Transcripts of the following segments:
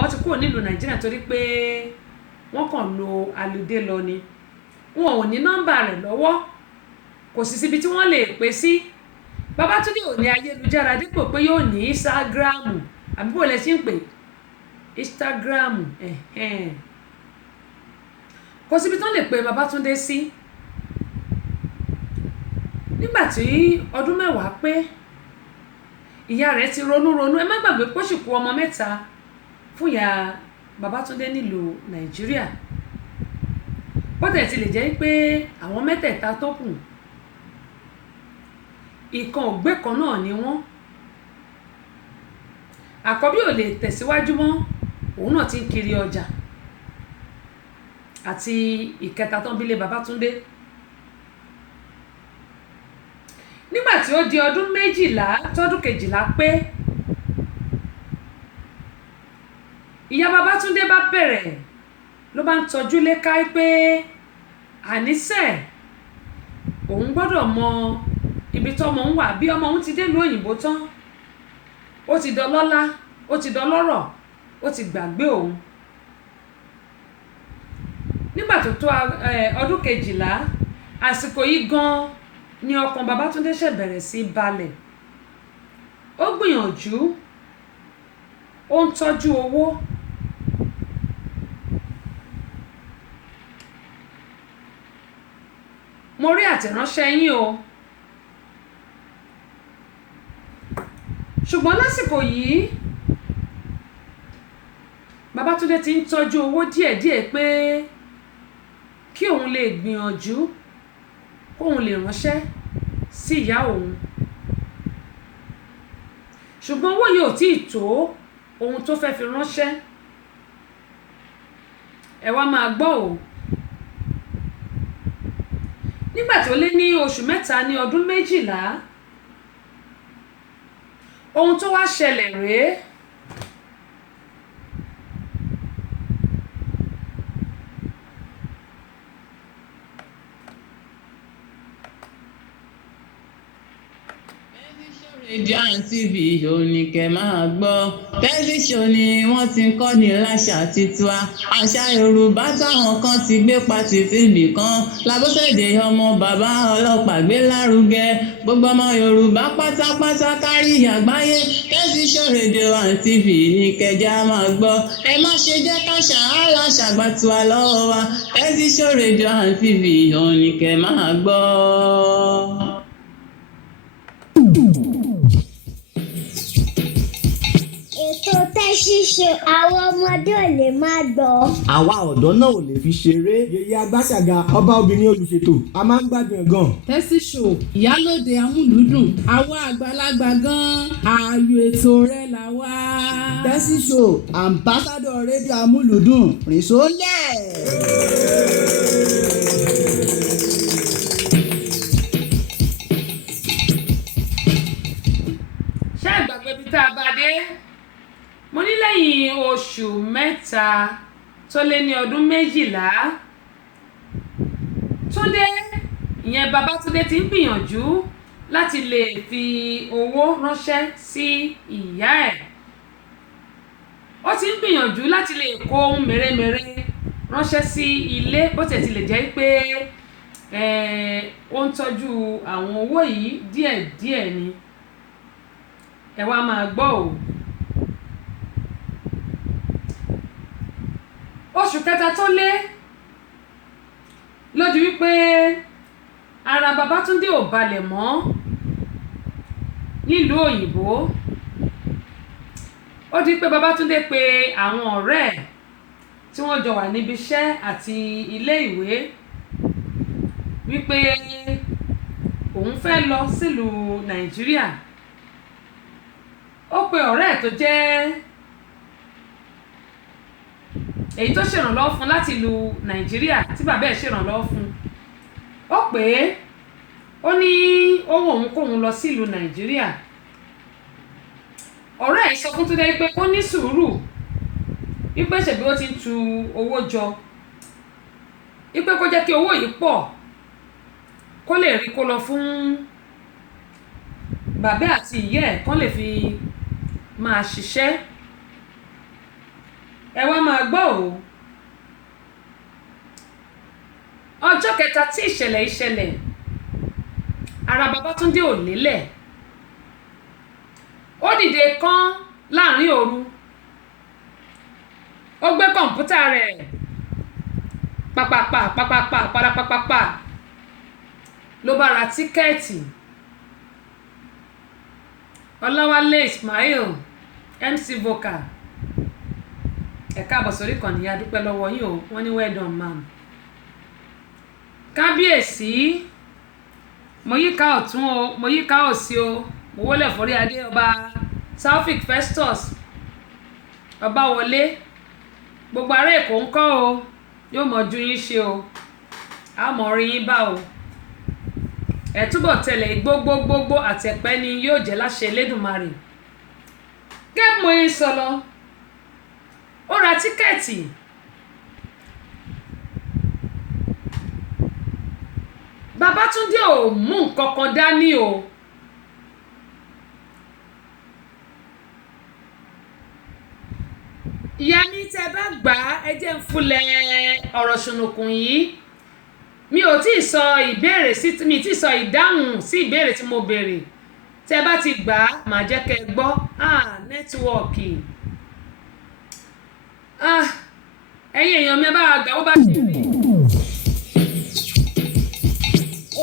gan ti kúrò nílùú Nàìjíríà torí pé wọ́n kàn lo aludé lọ ni wọn ò ní nọ́mbà rẹ̀ lọ́wọ́ kò sì síbi tí wọ́n lè pè sí Babátúndé ò ní ayélujára dípò pé yóò ní Instagram àbí bó lẹ ṣe ń pè Instagram kò síbi tí wọ́n lè pè Babátúndé sí nígbà tí ọdún mẹ́wàá pé ìyá rẹ̀ ti ronú ẹ má gbàgbé pé ó sì kú ọmọ mẹ́ta fún ìyá Babátúndé nílùú Nàìjíríà bó tẹ̀ ti lè jẹ́ pé àwọn mẹ́tẹ̀ẹ̀ta tó kù ìkan ògbé kan náà ni wọ́n àkọ́bí ò lè tẹ̀síwájú mọ́ òun náà ti ń kiri ọjà àti ìkẹta tán bílé Babátúndé nígbà tí ó di ọdún 12 tọdún 12 pé ìyá Babátúndé bá bẹ̀rẹ̀ ló bá ń tọ́jú léka pé àníṣe òun gbọ́dọ̀ mọ ibi tọ́mọ ń wà bí ọmọ òun ti dé ìlú òyìnbó tán ó ti dọlọ́lá ó ti dọlọ́rọ̀ ó ti gbàgbé òun nígbà tó tó ọdún 12 àsìkò yìí gan ni ọkàn Babátúndé ṣe bẹ̀rẹ̀ sí balẹ̀ ó gbìyànjú ó ń tọ́jú owó mo rí àtẹ̀ránṣẹ́ yín o ṣùgbọ́n lásìkò yìí Babátúndé ti ń tọ́jú owó díẹ̀díẹ̀ pé kí òun lè gbìyànjú kóun lè ránṣẹ́ sí ìyá òun ṣùgbọ́n owó yìí ò tíì tó ohun tó fẹ́ fi ránṣẹ́ ẹ wá máa gbọ́ o nígbà tó lé ní oṣù mẹ́ta ní ọdún 12 ohun tó wá ṣẹlẹ̀ rèé rédíò and TV òní kẹ́ máa gbọ́ tẹlifíṣàn ni wọ́n ti ń kọ́ ní láṣà tiwa àṣà Yorùbá táwọn kan ti gbé pati síbì kan Lábọ́sẹ̀dé ọmọ bàbá ọlọ́pàá gbé lárugẹ gbogbo ọmọ Yorùbá pátápátá kárí àgbáyé tẹlifíṣàn rédíò and TV ní kẹjá máa gbọ́ ẹ má ṣe jẹ́ káṣà aláṣà gbà tiwa lọ́wọ́ wa tẹlifíṣàn rédíò and TV òní kẹ́ máa gbọ́. Ètò tẹ́síṣe àwọn ọmọdé ò lè máa gbọ́. Àwa ọ̀dọ́ náà ò lè fi ṣeré. Yèyé Agbáṣàga ọba obìnrin olùṣètò a máa ń gbádùn ẹ̀ gan. Tẹ́síṣò ìyálòde amúlùúdùn àwa àgbàlagbà gan-an ààyò ètò rẹ̀ là wá. Tẹ́síṣò ambassadọ̀ rédíò amúlùúdùn rìn sólẹ̀. ṣé ìgbàgbé bí tá a bá dé mo ní lẹ́yìn oṣù mẹ́ta tó lé ní ọdún 12 Túndé ìyẹn Babátúndé ti ń gbìyànjú láti lè fi owó ránṣẹ́ sí ìyá ẹ̀ ó ti ń gbìyànjú láti lè kó ohun mèremère ránṣẹ́ sí ilé bó tẹ̀ ti lè jẹ́ pé ó ń tọ́jú àwọn owó yìí díẹ̀díẹ̀ ni ẹ wá máa gbọ́ o oṣù kẹta tó lé ló di wípé ara Babátúndé ò balẹ̀ mọ́ nílùú òyìnbó ó di pé Babátúndé pè àwọn ọ̀rẹ́ ẹ̀ tí wọ́n jọ wà níbi iṣẹ́ àti ilé ìwé wípé òun fẹ́ lọ sílùú Nàìjíríà ó pe ọ̀rẹ́ ẹ̀ tó jẹ́ èyí tó ṣèrànlọ́wọ́ fún láti ìlú Nàìjíríà tí bàbá ẹ̀ ṣèrànlọ́wọ́ fún ó pè é ó ní owó òun kóun lọ sílùú Nàìjíríà ọ̀rẹ́ ẹ̀ sọ fún Túndé pé kó ní sùúrù wípé ṣèbí ó ti ń tu owó jọ wípé kó jẹ́ kí owó yìí pọ̀ kó lè rí kó lọ fún bàbá àti ìyá ẹ̀ kán lè fi máa ṣiṣẹ́ máa gbọ́ o ọjọ́ kẹta tí ìṣẹ̀lẹ̀ ìṣẹ̀lẹ̀ ara Babátúndé ò lélẹ̀ ó dìde kán láàrin òru ó gbé kọ̀ǹpútà rẹ̀ pàpàpà ló bá ra tíkẹ́ẹ̀tì Ọláwálé Ismail MC Vocal ẹ̀ka àbọ̀sórí kan ní adúpẹ́ lọ́wọ́ yín o wọ́n ní well done man kábíyèsí mo yíká ọ̀tún o mo yíká òsì o mo wọlé forí adé ọba Taofik Festus ọba wọlé gbogbo ará Èkó ń kọ́ o yóò mọ̀ ju yín ṣe o a mọ̀ rí yín bá o ẹ̀ túbọ̀ tẹ̀lé gbogbogbò àtẹ̀pẹ́ ni yóò jẹ́ láṣẹ Elédùmarè gẹ́gẹ́ mo yín sọ lọ ó ra tíkẹ́ẹ̀tì Babátúndé ò mú nǹkan kan dání o ìyá mi tẹ́ bá gbà ẹ jẹ́ ń fúnlẹ̀ ọ̀rọ̀ ṣùnùkùn yìí mi ò tí ì sọ ìbéèrè sí mi tí ì sọ ìdáhùn sí ìbéèrè tí mo béèrè tẹ́ bá ti gbà màá jẹ́ kẹ́ gbọ́ nẹ́tíwọ́ọ̀kì ẹ̀yin èèyàn mi bá gbà ó bá ṣe.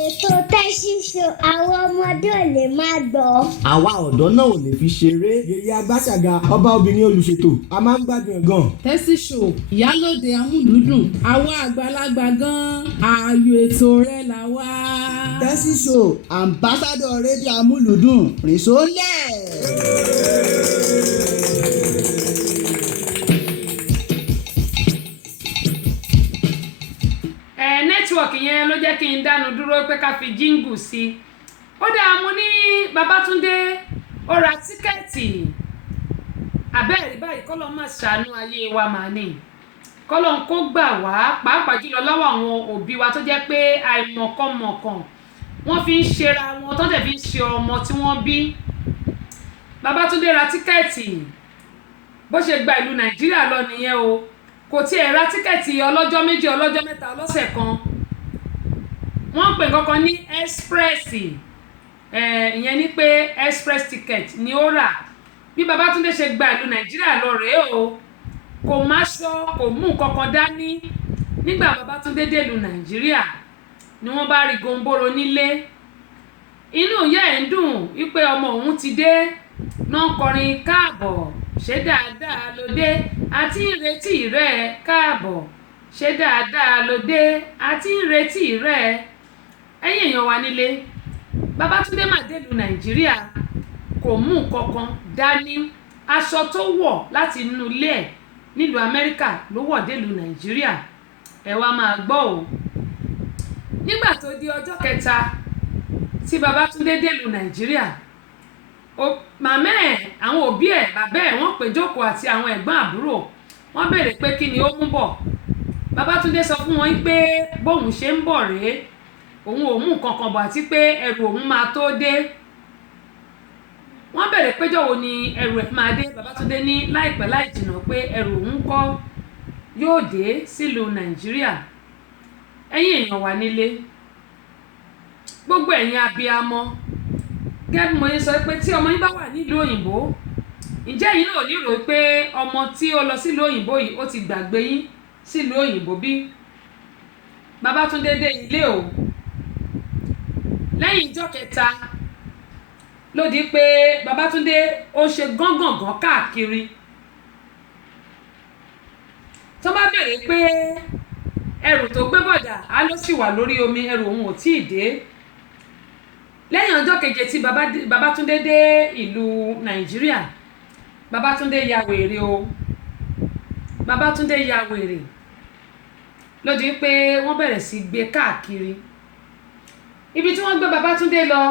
Ètò Tẹ́sí Show àwọn ọmọdé ò lè máa gbọ́. àwa ọ̀dọ́ náà ò lè fi ṣeré. yèyé agbáṣàga ọba obìnrin olùṣètò a máa ń gbádùn ẹ̀ gan. Tẹ́sí Show ìyálòde amúlùúdùn àwa àgbàlagbà gan ààyò ètò rẹ̀ là wá. Tẹ́sí Show ambassador rédíò amúlùúdùn rìn sólẹ̀. nẹ́tíwọ̀kì yẹn ló jẹ́ kí n dánu dúró pé ká fi jíǹgù sí i ó dáa mo ní Babátúndé ó ra tíkẹ́ẹ̀tì abẹ́rẹ́ báyìí kọ́lọ́ máa ṣàánú ayé wa màá ní kọ́lọ́ ń kó gbà wá pàápàá jùlọ lọ́wọ́ àwọn òbí wa tó jẹ́ pé àìmọ̀kànmọ̀kàn wọ́n fi ń ṣera wọn tó dẹ̀ fi ń ṣe ọmọ tí wọ́n bí Babátúndé ra tíkẹ́ẹ̀tì bó ṣe gba ìlú Nàìjíríà lọ nìyẹn o kò tiẹ̀ ra tíkẹ́ẹ̀tì ọlọ́jọ́ méjì ọlọ́jọ́ mẹ́ta ọlọ́sẹ̀ kan wọ́n ń pè kankan ní express ìyẹn ní pé express ticket ni ó rà bí Babátúndé ṣe gba ìlú Nàìjíríà lọ rèé o kò má sọ kò mú kankan dání nígbà Babátúndé dèlú Nàìjíríà ni wọ́n bá rí gomboro nílé inú ìyá ẹ̀ ń dùn wípé ọmọ òun ti dé náà kọrin káàbọ̀ ṣé dáadáa ló dé àti ìrètí rẹ káàbọ̀ ṣé dáadáa ló dé àti ìrètí rẹ ẹ̀yin èèyàn wa nílé Babátúndé mà délùú Nàìjíríà kò mú nǹkankan dání aṣọ tó wọ̀ láti inú ilé ẹ̀ nílùú Amẹ́ríkà ló wọ̀ délùú Nàìjíríà ẹ wá máa gbọ́ o nígbà tó di ọjọ́ kẹta tí Babátúndé délùú Nàìjíríà màmá ẹ̀ àwọn òbí ẹ̀ bàbá ẹ̀ wọ́n pè jókòó àti àwọn ẹ̀gbọ́n àbúrò wọ́n béèrè pé kí ni ó mú bọ̀ Babátúndé sọ fún wọn pé bóun ṣe ń bọ̀ rèé òun ò mú nǹkan kan bọ̀ àti pé ẹrù òun máa tó dé wọ́n béèrè pé jọ̀wọ́ ni ẹrù ẹ̀ máa dé Babátúndé ní láìpẹ́ láì jìnnà pé ẹrù òun kọ́ yóò dé sílùú Nàìjíríà ẹ̀yin èèyàn wà nílé gbogbo ẹ̀yin abiyamọ gẹ́gẹ́ bí mo yẹ sọ pé tí ọmọ yín bá wà nílùú òyìnbó ǹjẹ́ yín náà lérò pé ọmọ tí ó lọ sílùú òyìnbó yìí ó ti gbàgbé yín sílùú òyìnbó bí Babátúndé dé ilé o lẹ́yìn ìjọ́ kẹta ló di pé Babátúndé ó ṣe gángangan káàkiri tó bá béèrè pé ẹrù tó gbé bọ̀dà á ló sì wà lórí omi ẹrù òun ò tíì dé lẹ́yìn ọjọ́ keje tí Babátúndé dé ìlú Nàìjíríà Babátúndé ya wèrè o Babátúndé ya wèrè ló di pé wọ́n bẹ̀rẹ̀ sí gbé káàkiri ibi tí wọ́n gbé Babátúndé lọ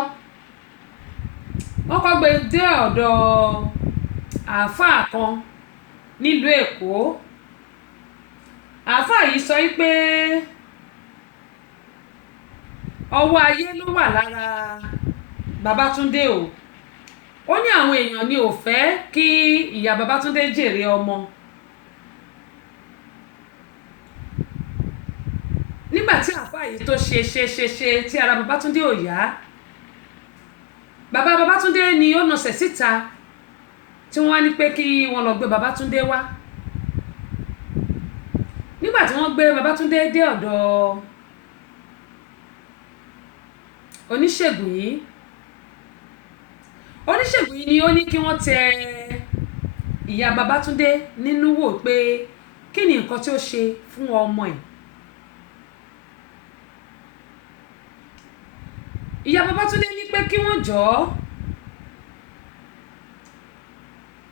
wọ́n kọ́ gbé dé ọ̀dọ̀ àáfàá kan nílùú Èkó àáfàá yìí sọ pé ọwọ́ ayé ló wà lára Babátúndé o ó ní àwọn èèyàn ni ò fẹ́ kí ìyá Babátúndé jèrè ọmọ nígbà tí àáfàá yìí tó ṣe tí ara Babátúndé ò yá, bàbá Babátúndé ni ó nasẹ̀ síta tí wọ́n wá ní pé kí wọ́n lọ gbé Babátúndé wá. Nígbà tí wọ́n gbé Babátúndé dé ọ̀dọ̀ oníṣègùn yìí ni ó ní kí wọ́n tẹ ìyá Babátúndé nínú wò pé kí ni nǹkan tí ó ṣe fún ọmọ ẹ̀. Ìyá Babátúndé ní pé kí wọ́n jọ̀ọ́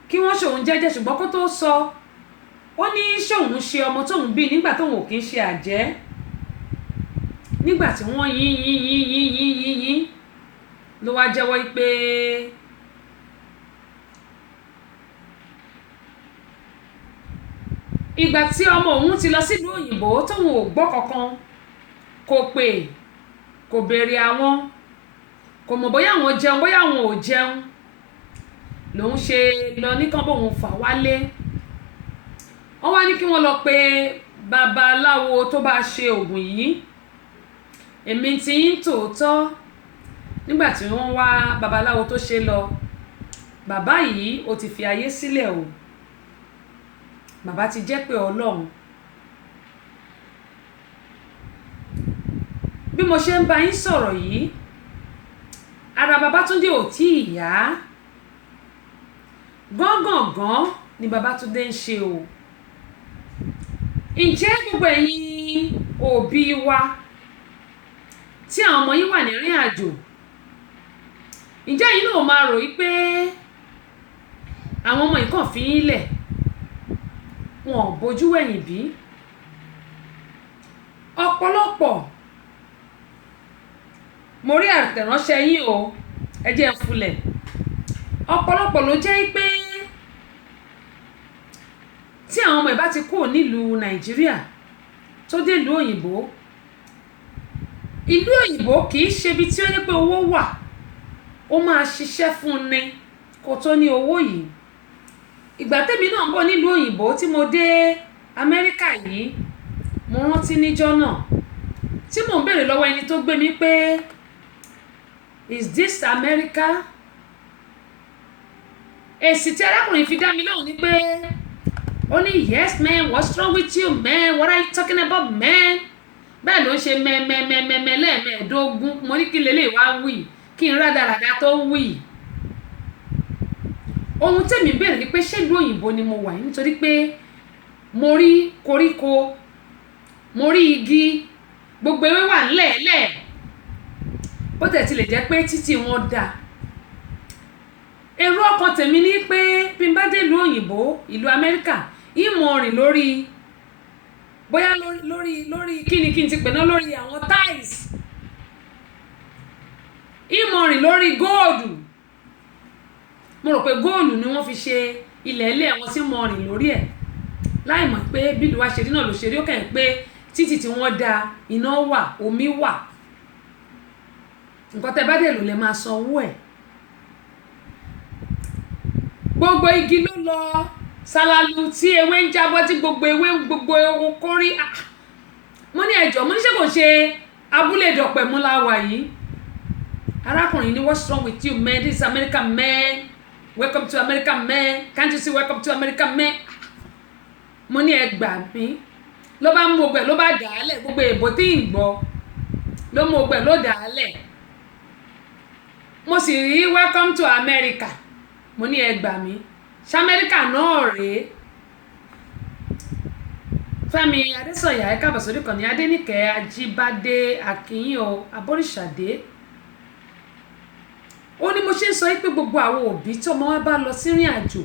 kí wọ́n ṣòun jẹ́jẹ́, ṣùgbọ́n kó tó sọ ó ní ṣòun ṣe ọmọ tóun bí nígbà tóun ò kí ń ṣe àjẹ́. Nígbà tí wọ́n yín ló wá jẹ́wọ́ pé ìgbà tí ọmọ òun ti lọ sílùú òyìnbó tóun ò gbọ́ kankan, kò pè kò béèrè àwọn, kò mọ̀ bóyá àwọn jẹun bóyá àwọn ò jẹun, lòun ṣe lọ ní kán bóun fà wálé. Wọ́n wá ní kí wọ́n lọ pe babaláwo tó bá ṣe oògùn yìí. Èmi ti ń tòótọ́, nígbà tí wọ́n wá babaláwo tó ṣe lọ, bàbá yìí ó ti fi ayé sílẹ̀ o, bàbá ti jẹ́ pé Ọlọ́run. Bí mo ṣe ń bá yín sọ̀rọ̀ yìí, ara Babátúndé ò tí ì yá, gángangan ni Babátúndé ń ṣe o. Ǹjẹ́ gbogbo ẹ̀yin òbí wa tí àwọn ọmọ yín wà ní ìrìn àjò, ǹjẹ́ yín náà máa rò wípé àwọn ọmọ yìí kàn fi yín lẹ̀, wọn ò bójú wẹ̀yìn bí? Ọ̀pọ̀lọpọ̀, mo rí àtẹ̀ránṣẹ́ yín o, ẹ jẹ́ n fulẹ̀. Ọ̀pọ̀lọpọ̀ ló jẹ́ pé tí àwọn ọmọ ẹ̀ bá ti kúrò nílùú Nàìjíríà tó dé ìlú òyìnbó, ìlú òyìnbó kì í ṣe ibi tí ó yẹ pé owó wà, ó máa ṣiṣẹ́ fún ni kó tó ní owó yìí. Ìgbà tèmi náà ń bọ̀ nílùú òyìnbó tí mo dé Amẹ́ríkà yìí, mo rántí níjọ́ náà tí mò ń béèrè lọ́wọ́ ẹni tó gbé mi pé is this America? Èsì tí arákùnrin fi dá mi lóhùn ni pé ó ní yes man, what's wrong with you man, what are you talking about man? Bẹ́ẹ̀ ló ń ṣe mẹ́mẹ́mẹ́mẹ́ lẹ́ẹ̀mẹ́ẹ̀dógún. Mo ní kí lélẹ̀ wá wí, kí n rádaràda tó wí. Ohun tèmi béèrè ni pé ṣé ìlú òyìnbó ni mo wà yìí, nítorí pé mo rí koríko, mo rí igi, gbogbo ewé wà ńlẹ̀ẹ́lẹ̀, bó tẹ̀ tilẹ̀ jẹ́ pé títì wọn dà. Èrò ọkàn tèmi ní pé bí n bá dé ìlú òyìnbó, ìlú Amẹ́ríkà, ìmọ̀ rìn lórí bóyá lórí kíni kí n ti pè náà, lórí àwọn tiles, ìmọ̀ rìn lórí góòlù. Mo rò pé góòlù ni wọ́n fi ṣe ilẹ̀ ilé àwọn tí mọ̀ rìn lórí ẹ̀, láì mọ̀ pé bí ìlú wa ṣe rí náà ló ṣe rí. Ó kàn pé títì tí wọ́n dá, iná wà, omi wà, nǹkan tẹ́ bá dé lò lẹ́ máa sanwó ẹ̀. Gbogbo igi ló lọ ṣàlàlù tí ewé ń jábọ́, tí gbogbo ewé gbogbo okórí. Mo ní ẹjọ́, mo ní ṣé kò ṣe abúlé dọ̀pẹ̀ mú láwà yìí. Arákùnrin ní what's wrong with you man, this is America man, welcome to America man, can't you see welcome to America man? Mo ní ẹ gbà mí, ló bá mú gbogbo ẹ̀ ló bá dà á lẹ̀, gbogbo èbó tí ń gbọ́ ló mú gbogbo ẹ̀ ló dà á lẹ̀. Mo sì rí welcome to America. Mo ní ẹ gbà mí, ṣé Amẹ́ríkà náà rèé? Fẹ́mi Adésọ̀yà, ẹ káàbọ̀ sórí ìkànnì. Adéníkẹ́ Ajíbádé Akínyìn o, Abọ́rìṣàdé. Ó ní mo ṣe ń sọ pé gbogbo àwọn òbí tí ọmọ wa bá lọ sí ìrìn àjò,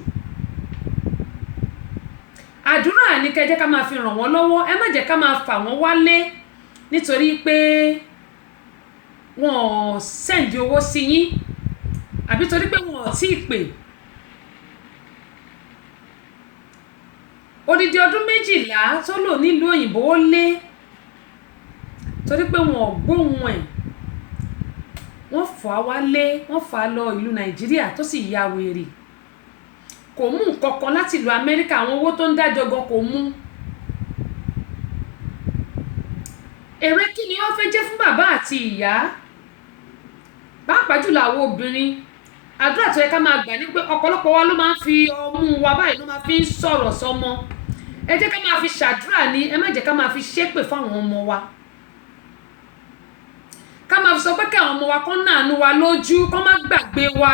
àdúrà ní kẹ́ jẹ́ ká máa fi ràn wọ́n lọ́wọ́, ẹ má jẹ́ ká máa fà wọ́n wálé nítorí pé wọ́n sẹ́ǹdì owó sí yín, àbí torí pé wọ́n ò tí ì pè. Odidi ọdún 12 tó lò nílùú òyìnbó ó lé, torí pé wọ́n ò gbóhùn ẹ̀, wọ́n fà á wálé, wọ́n fà á lọ ìlú Nàìjíríà tó sì ya wèrè. Kò mú nǹkan kan láti ìlú Amẹ́ríkà, àwọn owó tó ń dájọ́ gan kò mú. èrè kí ni wọ́n fẹ́ jẹ́ fún bàbá àti ìyá pàápàá jùlọ àwọn obìnrin àdúrà tó yẹ ká máa gbà ní pé ọ̀pọ̀lọpọ̀ wa ló máa ń fi ọmú wa báyìí ló máa fi ń sọ̀rọ̀ sọmọ ẹ jẹ́ ká máa fi ṣàdúrà ní ẹ má jẹ́ ká máa fi ṣépè fáwọn ọmọ wa ká máa fi sọ pé kí àwọn ọmọ wa kán nàánú wa lójú kán má gbàgbé wa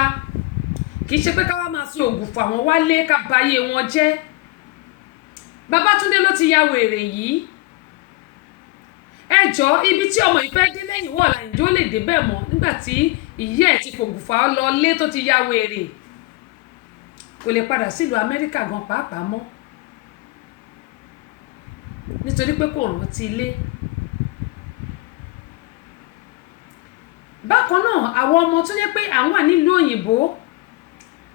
kì í ṣe pé ká wá máa fi òògùn fà wọ́n wálé ká bayé wọn jẹ́ Babátúndé ló ti ya wèrè yìí ẹ jọ̀ọ́ ibi tí ọmọ ìfẹ́ dé lẹ́yìn wọ̀ọ̀la ìjọ lè dé bẹ́ẹ̀ mọ́ nígbà tí ìyá ẹ̀ ti fògùn fà ọ́ lọ lé tó ti ya wèrè kò lè padà sílùú Amẹ́ríkà gan pàápàá mọ́ nítorí pé kò rántí ilé. Bákan náà àwọn ọmọ tó yẹ pé àwọn wà nílùú òyìnbó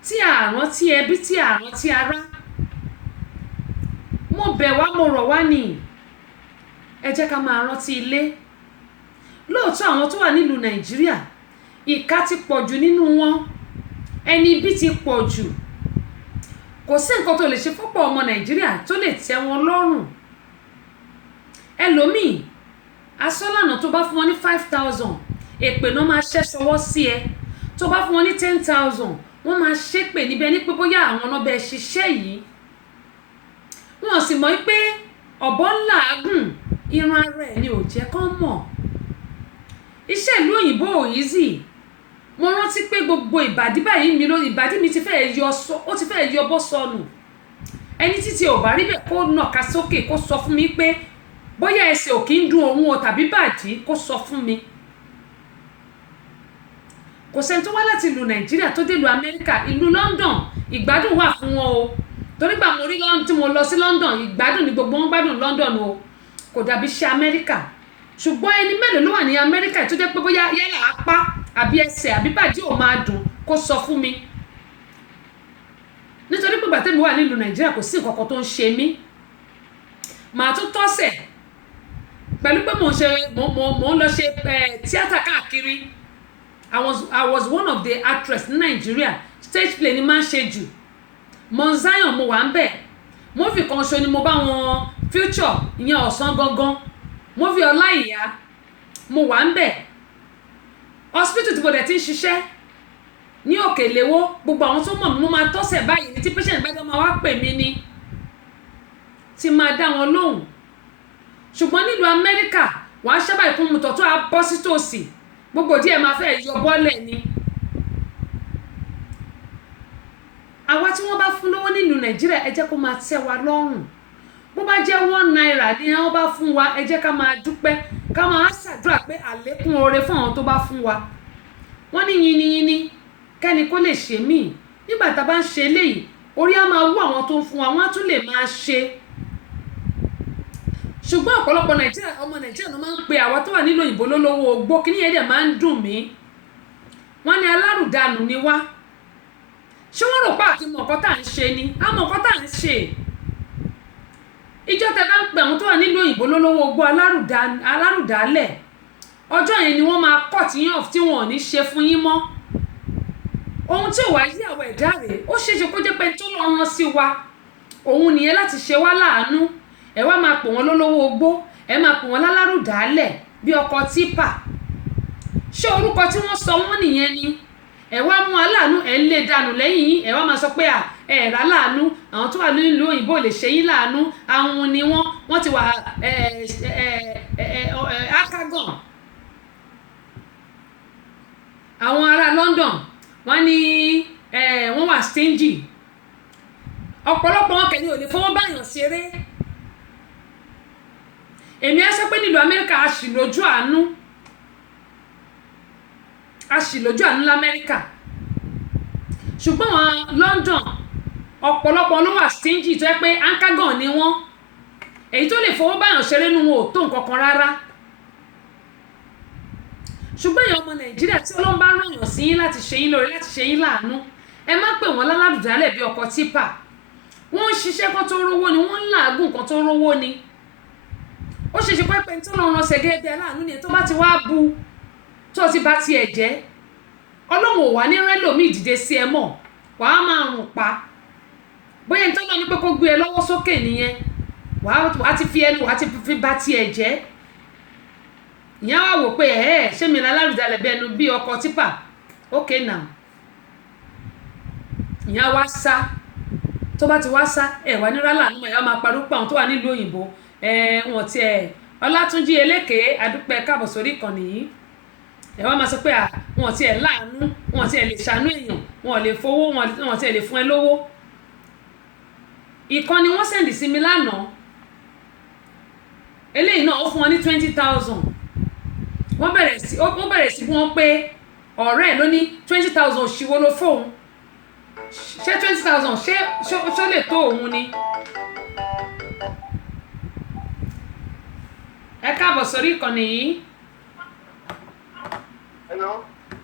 tí a rántí ẹbí tí a rántí ará mo bẹ̀ wá mo rọ̀ wá ni ẹ jẹ́ ká máa rántí ilé. Lóòótọ́ àwọn tó wà nílùú Nàìjíríà ìkà ti pọ̀jù nínú wọn ẹni ibi ti pọ̀jù kò sí nǹkan tó lè ṣe fọ́pọ̀ ọmọ Nàìjíríà tó lè tẹ́ wọn lọ́rùn. Ẹlòmíì asọ́lànà tó bá fún wọn ní 5,000 èpè náà máa ṣẹ́ sọwọ́ sí ẹ tó bá fún wọn ní 10,000 wọ́n máa ṣépè níbẹ̀ ní pé bóyá àwọn náà bẹ ṣiṣẹ́ yìí wọ́n sì mọ̀ pé ọ̀bọ ńlá agùn irun ara ẹ̀ ni ò jẹ́ kán mọ̀. Iṣẹ́ ìlú òyìnbó ò easy mo rántí pé gbogbo ìbàdí báyìí ìbàdí mi ti fẹ́ yọ bọ́ sọnù ẹni títí ò bá rí bẹ́ẹ̀ kó nàka sókè kó sọ fún mi pé bóyá ẹsẹ̀ ò kí ń dùn òun o tàbí bàdí kó sọ fún mi. Kò sẹ́ni tó wá láti ìlú Nàìjíríà tó dé ìlú Amẹ́ríkà ìlú London ìgbádùn wà fún wọn o torí gbà mo rí tí mo lọ sí London ìgbádùn ní gbogbo wọn gbádùn London o kò dàbí ṣe Amẹ́ríkà ṣùgbọ́n ẹni mélòó ló wà ní Amẹ́ríkà tó jẹ́ pé bóyá yálà apá àbí ẹsẹ̀ àbí bàdí ò máa dùn kó sọ fún mi nítorí pé gbàtẹ́ mi wà nílùú Nàìjíríà kò sí nǹkan kan tó ń ṣe mí màá tún tọ́sẹ̀ pẹ̀lú pé mò ń lọ ṣe tíátà káàkiri. I was one of the actress ní Nàìjíríà stage play ni máa ń ṣe jù Mount Zion mo wà ń bẹ̀ movie kan ṣo ni mo bá wọn Future ìyẹn ọ̀sán gangan movie Ọláìyá mo wà ń bẹ̀ hospital tí mo dẹ̀ ti ń ṣiṣẹ́ ní Òkèléwó gbogbo àwọn tó mọ̀ mí mo máa tọ́sẹ̀ báyìí ní tí patient bá máa wá pè mí ní tí máa dá wọn lóhùn ṣùgbọ́n nílùú Amẹ́ríkà wàá ṣábà ìkún mu tọ̀tọ̀ á bọ́ sí tòsí gbogbo díẹ̀ máa fẹ́ yọ bọ́lẹ̀ ni. Àwa tí wọ́n bá fún lówó nílùú Nàìjíríà ẹ jẹ́ kó máa tẹ́ wa lọ́rùn bó bá jẹ́ 1 naira ni wọ́n bá fún wa ẹ jẹ́ ká máa dúpẹ́ ká máa ṣàdúrà pé àlékún oore fún àwọn tó bá fún wa. Wọ́n ní yiniyini kẹ́ni kó lè ṣe míì nígbà tá a bá ń ṣe eléyìí orí á máa wú àwọn tó ń fún wa wọ́n á tún lè máa ṣe. Ṣùgbọ́n ọ̀pọ̀lọpọ̀ ọmọ Nàìjíríà ló máa ń pe àwa tó wà nílò òyìnbó lólówó ogbó kí ní ẹ̀dẹ̀ máa ń dùn mí wọ́n ní alárùdànù ni wá ṣé wọ́n rò pé àti mọ̀ nǹkan tá à ń ṣe ni á mọ̀ nǹkan tá à ń ṣe. Ìjọ tẹ bá ń pe àwọn tó wà nílò òyìnbó lólówó ogbó alárùdálẹ̀ ọjọ́ yẹn ni wọ́n máa kọ̀ tí yàn tí wọ́n ò ní ṣe fún yín mọ́. Ohun tí ò wá yí àwọ̀ ẹ̀dá rèé ó ṣeéṣe kó jẹ́ pé tó lọ rán sí wa òun nìyẹn láti ṣe wá láàánú ẹ wá máa pè wọ́n lólówó ogbó ẹ máa pè wọ́n lálárùdálẹ̀ bí ọkọ̀ típà ṣé orúkọ tí wọ́n sọ wọ́n nìyẹn ni ẹ wá mú aláàánú ẹ ń lé dànù lẹ́yìn yín ẹ wá máa sọ pé ẹ rà láàánú àwọn tó wà nílùú òyìnbó lè ṣe yín láàánú àwọn ni wọ́n ti wà akagan àwọn ará London wọ́n ní wọ́n wà stingy ọ̀pọ̀lọpọ̀ wọn kẹ́ni ò lè fọwọ́ báyàn ṣeré. Èmi á sọ pé nílùú Amẹ́ríkà a ṣì lójú àánú l'Amẹ́ríkà ṣùgbọ́n wọn London ọ̀pọ̀lọpọ̀ ló wà stingy tó yẹ pé ankagan ni wọ́n èyí tó lè fọwọ́ báyàn ṣeré nu wọn ò tó nǹkan kan rárá. Ṣùgbọ́n èèyàn ọmọ Nàìjíríà tí Ọlọ́run bá ràn yàn sí yín láti ṣe yín lóore láti ṣe yín láàánú ẹ má pè wọ́n lálàdùdálẹ̀ bí ọkọ̀ típà wọ́n ń ṣiṣẹ́ kan tó rówó ni wọ́n ń làágùn kan tó rówó ni. Ó ṣe ṣe pẹ́pẹ́ tó lọ rán ṣẹ̀gẹ́ bí aláàánú ni tó bá ti wá bu tó ti bá tiẹ̀ jẹ́ Ọlọ́run ò wá ní rẹ́lòmíì dìde sí ẹ mọ̀ wàá máa rùn pa bóyá ní tó lọ ní pé kó gbé ẹ lọ́wọ́ sókè nìyẹn wàá ti fi ẹnu wàá ti fi bá tiẹ̀ jẹ́ ìyẹn wá wò pé ṣé mi la lárùjalẹ̀ bí ẹnu bí ọkọ̀ tipa okay now ìyẹn wá sá tó bá ti wá sá wà ní rálà nímọ̀ ìyá máa parọ́ pa àwọn tó wà nílùú òyìnbó wọn ti Ọlátúnjí Eléké adúpẹ́ káàbọ̀ sórí ìkànnì yìí wá máa sọ pé wọn ti láàánú wọn ti lè ṣàánú èèyàn wọn lè fowó wọn ti lè fún ẹ lówó ìkànnì wọn sẹ́ndì sí mi lánàá eléyìí náà ó fún wọn ní 20,000 wọ́n bẹ̀rẹ̀ sí fún wọn pé ọ̀rẹ́ ẹ̀ ló ní 20,000 òṣìwò ló fóun ṣé 20,000 ṣó lè tó òun ni. ẹ káàbọ̀ sórí ìkànnì yìí.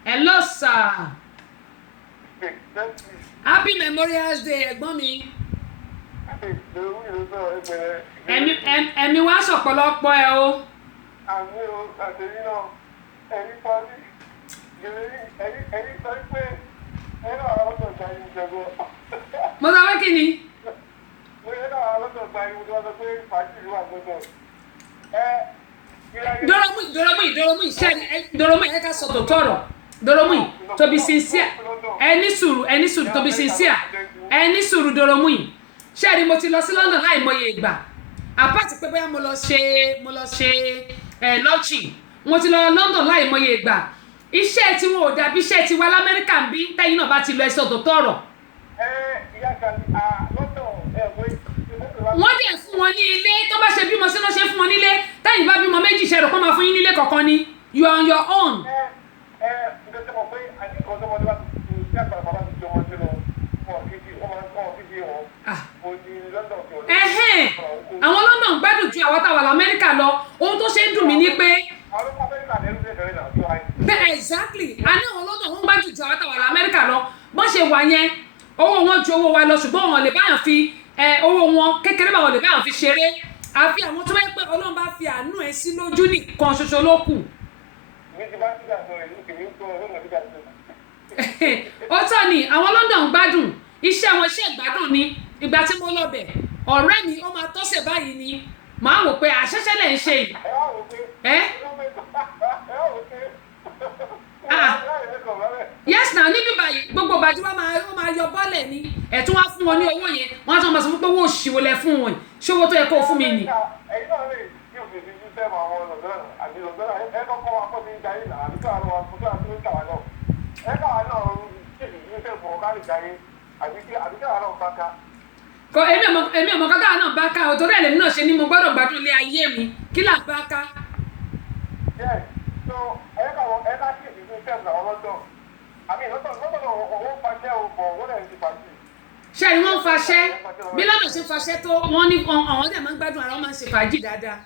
hello sir. happy Memorial Day ẹ̀gbọ́n mi. ẹ̀mí wá sọ̀pọ̀lọpọ̀ ẹ o. àmì o àtẹ̀yìn náà ẹ̀rí parí ẹ̀rí sọ pé ẹ̀rọ àwọn ọ̀dọ̀ ìgbà yìí jẹ̀bọ̀. mo sọ pé kí ni. mo yẹ náà àwọn ọ̀dọ̀ ìgbà yìí wọ́n sọ pé fàájì wà gbọ́dọ̀. Doromu ẹ ká sọ tòótọ́ ọ̀rọ̀ Doromu to be sincere ẹni sùúrù to be sincere ẹni sùúrù Doromu ṣé ni mo ti lọ sí London láì mọye ìgbà apart pé bóyá mo lọ ṣe lọ́ọ̀chì mo ti lọ London láì mọye ìgbà iṣẹ́ tí wọn ò dàbí iṣẹ́ tí wà l'Amẹ́ríkà ń bí tẹ́yìn náà bá ti lọ ẹsẹ̀ tòótọ́ ọ̀rọ̀. wọ́n dẹ̀ fún wọn ní ilé tó bá ṣe bímọ sínú ṣe fún wọn nílé tẹ́yìn bá bímọ méjì ṣe rò kó máa fún yín nílé kọ̀ọ̀kan ni you are on your own. àwọn London gbádùn ju àwọn táwa l'Amẹ́ríkà lọ ohun tó ṣe ń dùn mí ni pé. exactly a ní àwọn London wọn gbádùn ju àwọn táwa l'Amẹ́ríkà lọ bọ́n ṣe wà yẹn owó wọn ju owó wa lọ ṣùgbọ́n wọn lè báyàn fi owó wọn kékeré bá wọn lè báyàn fi ṣeré àfi àwọn tó bá yẹ pé Ọlọ́run bá fi àánú ẹ sí lójú nìkan ṣoṣo ló kù. ó tọ́ ni àwọn London gbádùn iṣẹ́ wọn ṣe gbádùn ni ìgbà tí mo lọ bẹ̀ ọ̀rẹ́ mi ó máa tọ́sẹ̀ báyìí ni màá wò pé àṣẹṣẹ lẹ̀ ń ṣe yìí. yes na níbí báyìí gbogbo bàjú wa máa yọ bọ́ọ̀lẹ̀ ni ẹ̀tún wá fún wọn ní owó yẹn wọ́n á tún máa sọ pé owó òṣìwò lẹ fún wọn ṣówó tó yẹ kó fún mi nì. kò èmi ọmọ kankan náà bá ká òtò rẹ̀ lèmi náà ṣe ni mo gbọ́dọ̀ gbádùn ilé ayé mi kí là bá ká. ṣé ni wọ́n ń faṣẹ́ bí lọ́nà ṣe faṣẹ́ tó wọ́n ní àwọn dẹ̀ máa ń gbádùn ara wọn máa ń ṣe fàájì dáadáa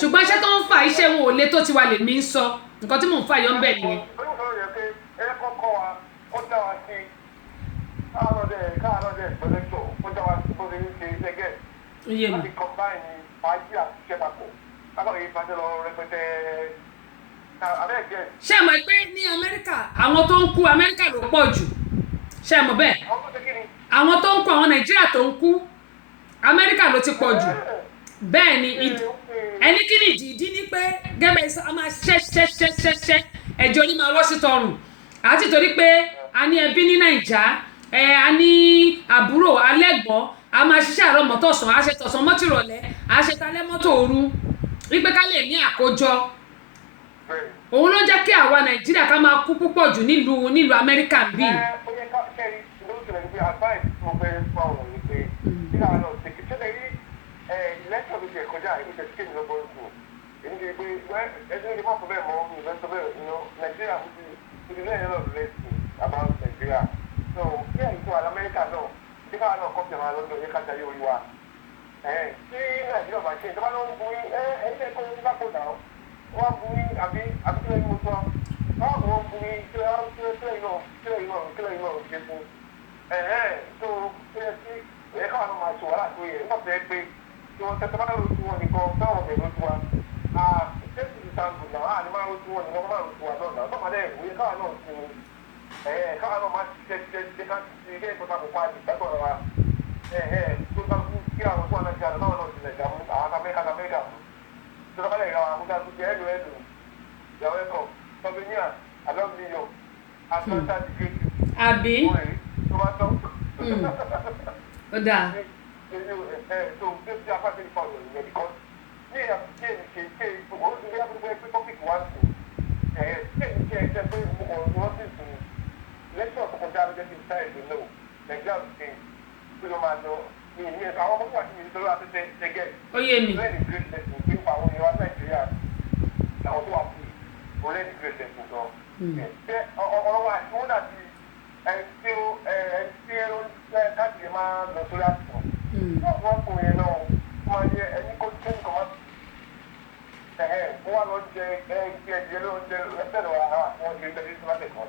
ṣùgbọ́n iṣẹ́ tó ń fa iṣẹ́ wọn ò lè tó tiwa lèmi ń sọ nǹkan tí mò ń fà yọ ń bẹ̀ nìyẹn. iye mi. ṣé ẹ mọ̀ pé ní Amẹ́ríkà àwọn tó ń kú Amẹ́ríkà ló pọ̀ jù ṣé ẹ mọ̀ bẹ́ẹ̀ àwọn tó ń kú àwọn Nàìjíríà tó ń kú Amẹ́ríkà ló ti pọ̀ jù bẹ́ẹ̀ ni ẹni kí ni ìdí ní pé gẹ́gẹ́ a máa ṣẹ́ ẹjọ́ ní máa wọ́ sí tọrùn àti torí pé a ní ẹbí ní Nàìjà a ní àbúrò alẹ́gbọ́n a máa ṣiṣẹ́ àárọ̀ mọ́tọ̀sán a ṣe tọ̀sán mọ́tìrọ̀lẹ́ a ṣe talẹ́ mọ́tò òru wípé ká lè ní àkójọ òun ló jẹ́ kí àwa Nàìjíríà ká máa kú púpọ̀ jù nílùú Amẹ́ríkà bíi. You're welcome. Slovenia, I love New York. Atlanta, the great city. àbí Tomato. ó dáa So, this is a family problem because me and we have to topic one thing. Let's not compare with inside the know. Like that thing. We don't know. Yes, I want to see the last thing again. ó yé mi Very great lesson. We found you are Nigeria. Now, what do already great lesson. So, otherwise, you want to see and still that's the man that's last one. Not one for you know, my dear, and you could think of us. One on the yellow, the federal, one in the Islamic one.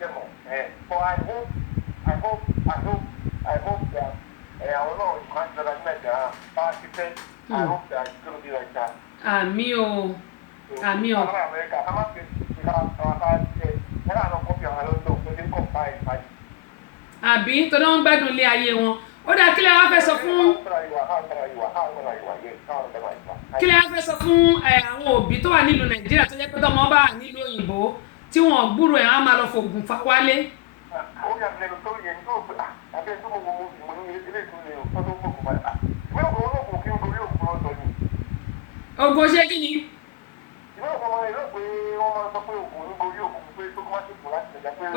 So I hope that I don't know if much that I met but I hope that it's going to be like that. àmì o àmì o America, I'm not going àbí torí wọ́n ń gbádùn ilé ayé wọn ó dáa kí lẹ wá fẹ́ sọ fún àwọn òbí tó wà nílùú nàìjíríà tó jẹ́ pé tọ́mọ bá wà nílùú òyìnbó tí wọ́n gbúrò ẹ̀ wọ́n máa lọ fògùn wálé. ògùn ṣé kí ni.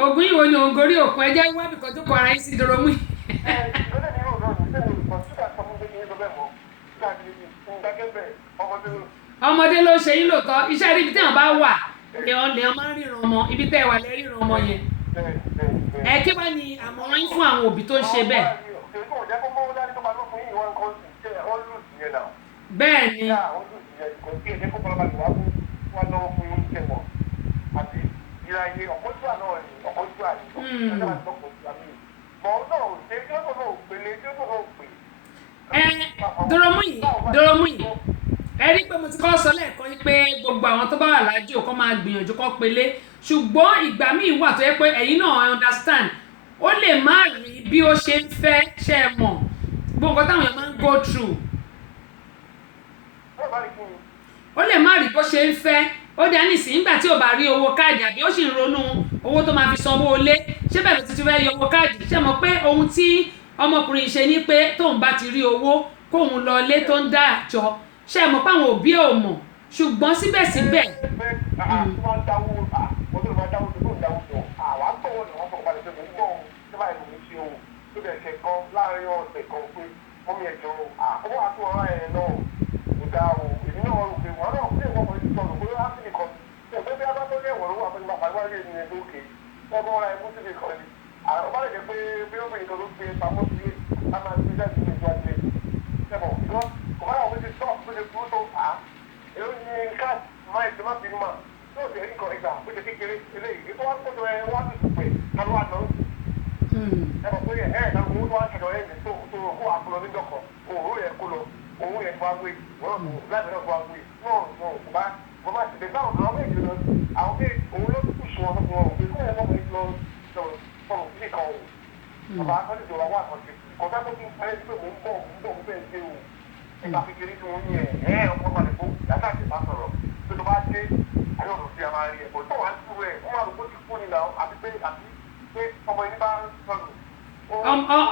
ògùn yìí wo ni òun gorí òkun ẹjẹ wá bìkan tó kọ ara yín sí doromu yìí. ọmọdé ló ṣe yín lóòótọ́ iṣẹ́ ibi tí wọ́n bá wà lèèyàn máa ń ríran ọmọ ibi tẹ́ ẹ wà lẹ́ ríran ọmọ yẹn. ẹ kí wá ní àmọ̀ràn yín fún àwọn òbí tó ń ṣe bẹ́ẹ̀. bẹ́ẹ̀ ni. doromu yìí ẹ rí pé mo ti kọ́ sọ lẹ́ẹ̀kan yìí pé gbogbo àwọn tó bá wà lájò kó máa gbìyànjú kó pélé ṣùgbọ́n ìgbà míì wà tó yẹ pé ẹ̀yin náà understand ó lè má rí bí ó ṣe ń fẹ́ ṣe é mọ̀ gbogbo nǹkan táwọn èèyàn máa ń go through ó lè má rí bó ṣe ń fẹ́ ó dá nísìnyí nígbà tí ò bá rí owó káàdì àbí ó sì ń ronú owó tó máa fi sanwó ilé ṣé bẹ́ẹ̀ ló ti fẹ́ yọ owó káàdì ṣé mọ̀ pé ohun tí ọmọkùnrin ṣe ní pé tóun bá ti rí owó kóun lọ ilé tó ń dá àjọ ṣé mọ̀ pé àwọn òbí ò mọ̀ ṣùgbọ́n síbẹ̀síbẹ̀.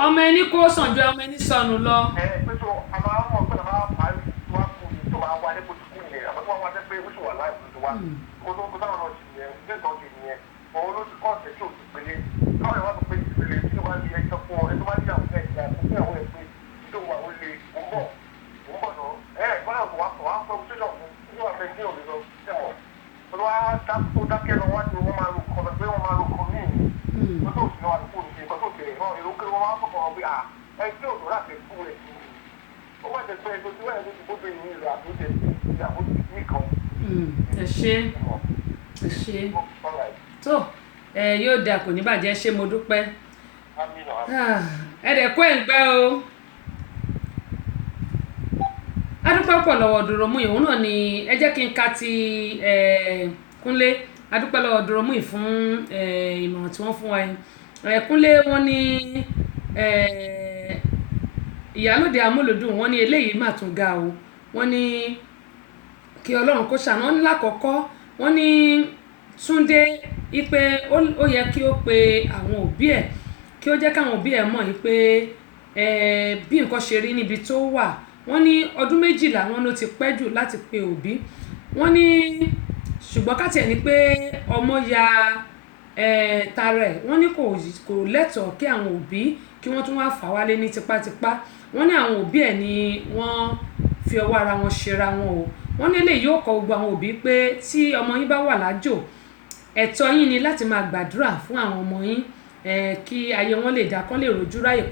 ọmọ ẹni kó sàn ju ọmọ ẹni sọnù lọ. tó yóò dà kò ní bàjẹ́ ṣé mo dúpẹ́ ẹ dẹ̀ kó ẹ̀ ń gbẹ́ o adúpẹ́ pọ̀ lọ́wọ́ Doromu yìí òun náà ni ẹ jẹ́ kí n ka ti Kúnlé adúpẹ́ lọ́wọ́ Doromu yìí fún ìmọ̀ràn tí wọ́n fún wa yìí Kúnlé wọ́n ní Ìyálóde Amúlùdùn wọ́n ní eléyìí mà tún ga o wọ́n ní kí Ọlọ́run kó ṣàánú wọn ní lákọ̀ọ́kọ́ wọ́n ní Túndé ipe ó yẹ kí ó pe àwọn òbí ẹ̀ kí ó jẹ́ káwọn òbí ẹ̀ mọ̀ pé bí nǹkan ṣe rí níbi tó wà. Wọ́n ní ọdún 12 wọn ló ti pẹ́ jù láti pe òbí. Wọ́n ní ṣùgbọ́n ká tiẹ̀ ní pé ọmọ ya tara ẹ̀, wọ́n ní kò lẹ́tọ̀ọ́ kí àwọn òbí kí wọ́n tún wá fà wálé ní tipátipá. Wọ́n ní àwọn òbí ẹ̀ ni wọ́n fi ọwọ́ ara wọn ṣera wọn o. Wọ́n ní eléyìí yóò kọ́ gbogbo àwọn òbí pé tí ọmọ yín bá wà lájò, ẹ̀tọ́ yín ni láti máa gbàdúrà fún àwọn ọmọ yín kí ayé wọn lè dá, kán lè rojú ráyè,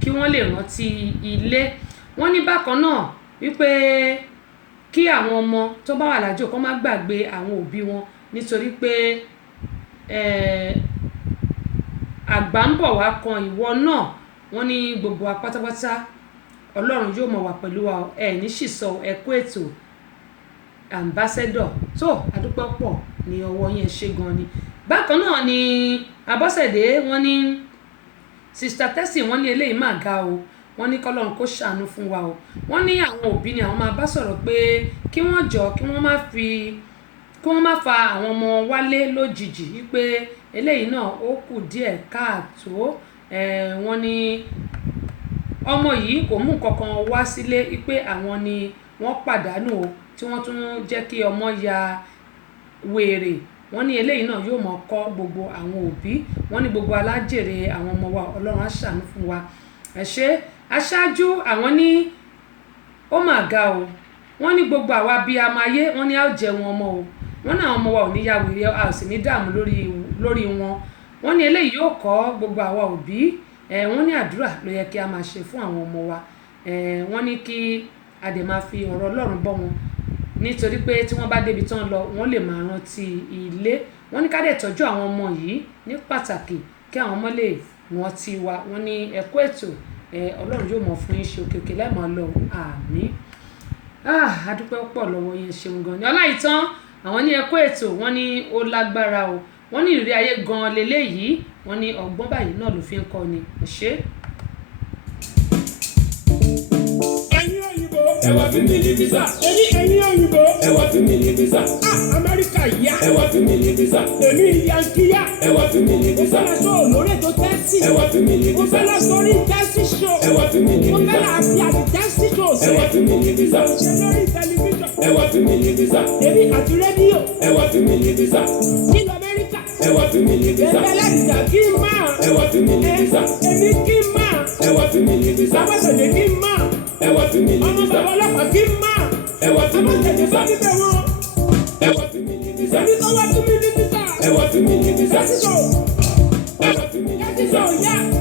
kí wọ́n lè rántí ilé. Wọ́n ní bákan náà wípé kí àwọn ọmọ tó bá wà lájò kán má gbàgbé àwọn òbí wọn nítorí pé àgbà ń bọ̀ wá kan ìwọ náà. Wọ́n ní gbogbo wa pátápátá Ọlọ́run yóò mọ̀ wá pẹ̀lú wa ní ṣìṣọ́ ẹ̀kú ètò ambassador tó adúpẹ́ pọ̀ ní ọwọ́ yẹn ṣe gan ni. Bákan náà ni Abọ́sẹ̀dé wọ́n ní Sister Tessie wọ́n ní eléyìí mà ga o. Wọ́n ní kọ́lọ́run kó ṣàánú fún wa o. Wọ́n ní àwọn òbí ni àwọn máa bá sọ̀rọ̀ pé kí wọ́n jọ kí wọ́n má fa àwọn ọmọ wálé lójijì wípé eléyìí náà ó kù díẹ̀ káàtó. Wọ́n ní ọmọ yìí kò mú kankan wá sílé wípé àwọn ni wọ́n pàdánù o tí wọ́n tún jẹ́ kí ọmọ ya wèrè. Wọ́n ní eléyìí náà yóò mọ̀ kọ́ gbogbo àwọn òbí. Wọ́n ní gbogbo alájèrè àwọn ọmọ wa Ọlọ́run á ṣàánú fún wa. Aṣáájú àwọn ní ó mà ga o. Wọ́n ní gbogbo àwa bíi amáyé wọ́n ní á jẹun ọmọ o. Wọ́n ní àwọn ọmọ wa ò ní ya wèrè, a ò sì ní dààmú lórí wọn. Wọ́n ní eléyìí yóò kọ́ gbogbo àwa òbí. Wọ́n ní àdúrà ló yẹ kí a máa ṣe fún àwọn ọmọ wa. Wọ́n ní kí a dẹ̀ máa fi ọ̀rọ̀ Ọlọ́run bọ́ wọn nítorí pé tí wọ́n bá débi tán lọ wọ́n lè máa rántí ilé. Wọ́n ní ká dẹ̀ tọ́jú àwọn ọmọ yìí ní pàtàkì kí àwọn ọmọ lè rántí wa. Wọ́n ní ẹ̀kú ètò Ọlọ́run yóò mọ̀ fún yín ṣe òkè lẹ́ẹ̀mọ́ lọ àmín. Adúpẹ́ pọ̀ lọ́wọ́ yẹn ṣeun gan ni. Ọláìtàn àwọn ní ẹ̀kú ètò wọ́n ní ó lágbára o. Wọ́n ní ìrírí ayé gan leléyìí. Wọ́n ní ọgbọ́n báyìí náà ló fi ń kọ́ ni. Ẹ̀yin òyìnbó ẹ wá fún mi ní visa. Ẹ̀yin òyìnbó ẹ wá fún mi ní visa. Amẹ́ríkà yá ẹ wá fún mi ní visa. Èmi yankiya ẹ wá fún mi ní visa. Mo fẹ́ lọ sọ olórí ètò tẹ́sí. Ẹ wá fún mi ní visa. Mo fẹ́ lọ sọ orí tẹ́sí show. Ẹ wá fún mi ní visa. Mo fẹ́ lọ àti tẹ́sí show. Ẹ wá fún mi ní visa. Ṣé lórí tẹlifíṣàn. Ẹ wá fún mi ní visa. Èmi àti rédíò. Ẹ wá fún mi ní visa. Nílùú Amẹ́ríkà. Ẹ wá fún mi ní visa. Ẹlẹ́dìjà kí n máa. Ẹ wá fún mi ní visa. Èmi kí n máa. Ẹ wá fún mi ní visa. Abọ́sẹ̀dé kí n máa. Ẹ wá fún mi ní visa. Ọmọ bàbá ọlọ́pàá kí n máa. Ẹ wá fún mi ní visa. Ẹ wá fún mi ní visa. Èmi kọ́ wá fún mi ní visa. Ẹ wá fún mi ní visa. Ẹ wá fún mi ní visa.